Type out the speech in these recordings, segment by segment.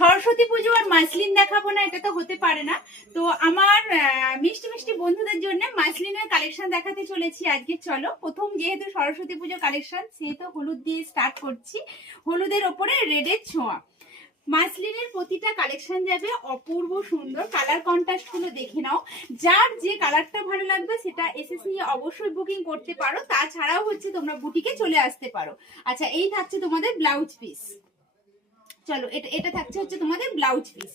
সরস্বতী পুজো আর muslin দেখাবো না, এটা তো হতে পারে না। তো আমার মিষ্টি মিষ্টি বন্ধুদের জন্য মাসলিনের কালেকশন দেখাতে চলেছি আজকে। চলো, প্রথম যেহেতু সরস্বতী পুজো কালেকশন, সেহেতু হলুদ দিয়ে স্টার্ট করছি। হলুদের ওপরে রেডের ছোঁয়া। মাসলিনের প্রতিটা কালেকশন যাবে অপূর্ব সুন্দর। কালার কন্ট্রাস্ট গুলো দেখে নাও, যার যে কালারটা ভালো লাগবে সেটা এসএস নিয়ে অবশ্যই বুকিং করতে পারো। তাছাড়াও হচ্ছে তোমরা বুটিকে চলে আসতে পারো। আচ্ছা, এই থাকছে তোমাদের ব্লাউজ পিস। চলো, এটা থাকছে হচ্ছে তোমাদের ব্লাউজ পিস।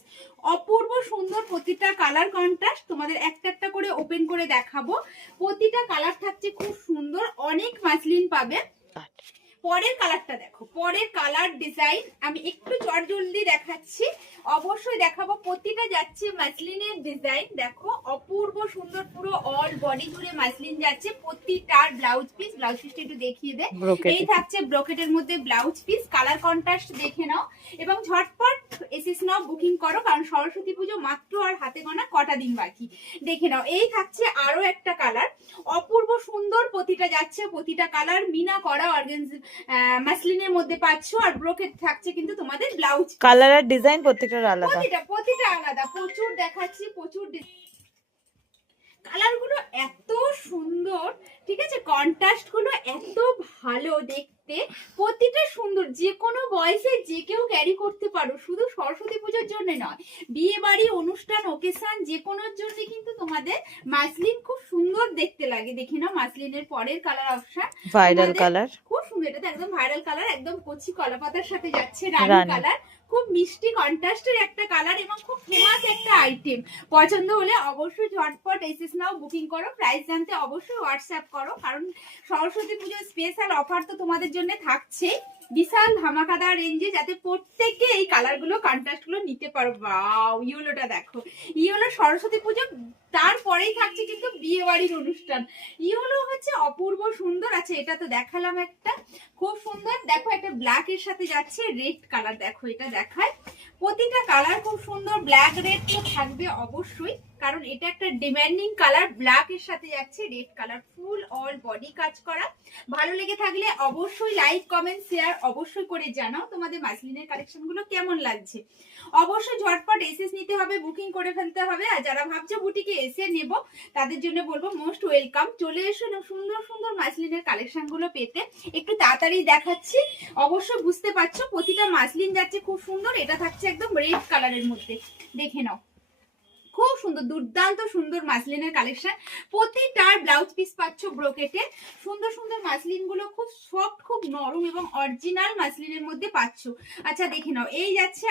অপূর্ব সুন্দর প্রতিটা কালার কন্ট্রাস্ট। তোমাদের একটা একটা করে ওপেন করে দেখাবো। প্রতিটা কালার থাকছে খুব সুন্দর, অনেক মাসলিন পাবে। পরের কালারটা দেখো, পরের কালার ডিজাইন আমি একটু চটজলদি দেখাচ্ছি, অবশ্যই দেখাবো। প্রতিটা যাচ্ছে মাসলিনের ডিজাইন, দেখো অপূর্ব সুন্দর, পুরো অল বডি জুড়ে মাসলিন যাচ্ছে। প্রতিটার ব্লাউজ পিসটা একটু দেখিয়ে দে। এই থাকছে ব্রোকেটের মধ্যে ব্লাউজ পিস। কালার কন্ট্রাস্ট দেখে নাও এবং ঝটপট এসএস নাও, বুকিং করো, কারণ সরস্বতী পুজো মাত্র আর হাতে গোনা কটা দিন বাকি। দেখে নাও, এই থাকছে আরো একটা কালার, অপূর্ব সুন্দর। প্রতিটা যাচ্ছে, প্রতিটা কালার মিনা করা অর্গানজা মাসলিনের মধ্যে পাচ্ছো। আর ব্রোকেট থাকছে কিন্তু তোমাদের ব্লাউজ। কালার আর ডিজাইন প্রত্যেকটার আলাদা, প্রতিটা আলাদা। প্রচুর দেখাচ্ছি, প্রচুর কালার গুলো এত সুন্দর, ঠিক আছে, কন্ট্রাস্ট গুলো এত ভালো দেখতে, প্রতিটা সুন্দর। যে কোনো বয়সে যে কেউ ক্যারি করতে পারো, শুধু সরস্বতী পুজোর জন্য নয়, বিয়ে বাড়ি, অনুষ্ঠান, ওকেশন, যে কোনোর জন্য কিন্তু তোমাদের মাসলিন খুব সুন্দর দেখতে লাগে। দেখে নাও মাসলিনের পরের কালার অপশন, ভাইরাল কালার, খুব সুন্দর। এটা তো একদম ভাইরাল কালার, একদম কচি কলা পাতার সাথে যাচ্ছে রানী কালার। খুব মিষ্টি কন্ট্রাস্টের একটা কালার এবং খুব ফেমাস একটা আইটেম। পছন্দ হলে অবশ্যই ঝটপট এসএস নাও, বুকিং করো। প্রাইস জানতে অবশ্যই হোয়াটসঅ্যাপ করো, কারণ সরস্বতী পুজোর স্পেশাল অফার তো তোমাদের জন্য থাকছে বিশাল ধামাকাদার রেঞ্জে, যাতে প্রত্যেকে এই কালারগুলো কন্ট্রাস্ট গুলো নিতে পারো। ওয়াও, ইয়েলোটা দেখো, ইয়েলো সরস্বতী পুজো, তারপরেই থাকছে কিন্তু বিয়ে বাড়ির অনুষ্ঠান। ইয়েলো হচ্ছে অপূর্ব সুন্দর। আচ্ছা, এটা তো দেখালাম একটা, খুব সুন্দর। দেখো, একটা ব্ল্যাক এর সাথে যাচ্ছে রেড কালার, দেখো এটা দেখায়। প্রতিটা কালার খুব সুন্দর। ব্ল্যাক রেড তো থাকবে অবশ্যই, কারণ এটা একটা ডিমান্ডিং কালার। ব্ল্যাক এর সাথে যাচ্ছে রেড কালার, ফুল অল বডি কাজ করা। ভালো লেগে থাকলে অবশ্যই লাইক, কমেন্ট, শেয়ার অবশ্যই করে জানাও তোমাদের মাসলিনের কালেকশন গুলো কেমন লাগছে। অবশ্যই ঝটপট এসএস নিতে হবে, বুকিং করে ফেলতে হবে। আর যারা ভাবছো বুটিকে এসে নেব, তাদের জন্য বলবো মোস্ট ওয়েলকাম। চলে এসো সুন্দর সুন্দর মাসলিনের কালেকশন গুলো পেতে। একটু তাড়াতাড়ি দেখাচ্ছি, অবশ্যই বুঝতে পারছো প্রতিটা মাসলিন যাচ্ছে খুব সুন্দর। এটা থাকছে একদম রেড কালারের মধ্যে, দেখে নাও, খুব সুন্দর, দুর্দান্ত সুন্দর মাসলিনের কালেকশন। প্রতিটার ব্লাউজ পিস পাচ্ছ ব্রোকেটে। সুন্দর সুন্দর মাসলিন গুলো খুব সফট, খুব নরম এবং অরিজিনাল মাসলিনের মধ্যে পাচ্ছ। আচ্ছা, দেখে নাও, এই যাচ্ছে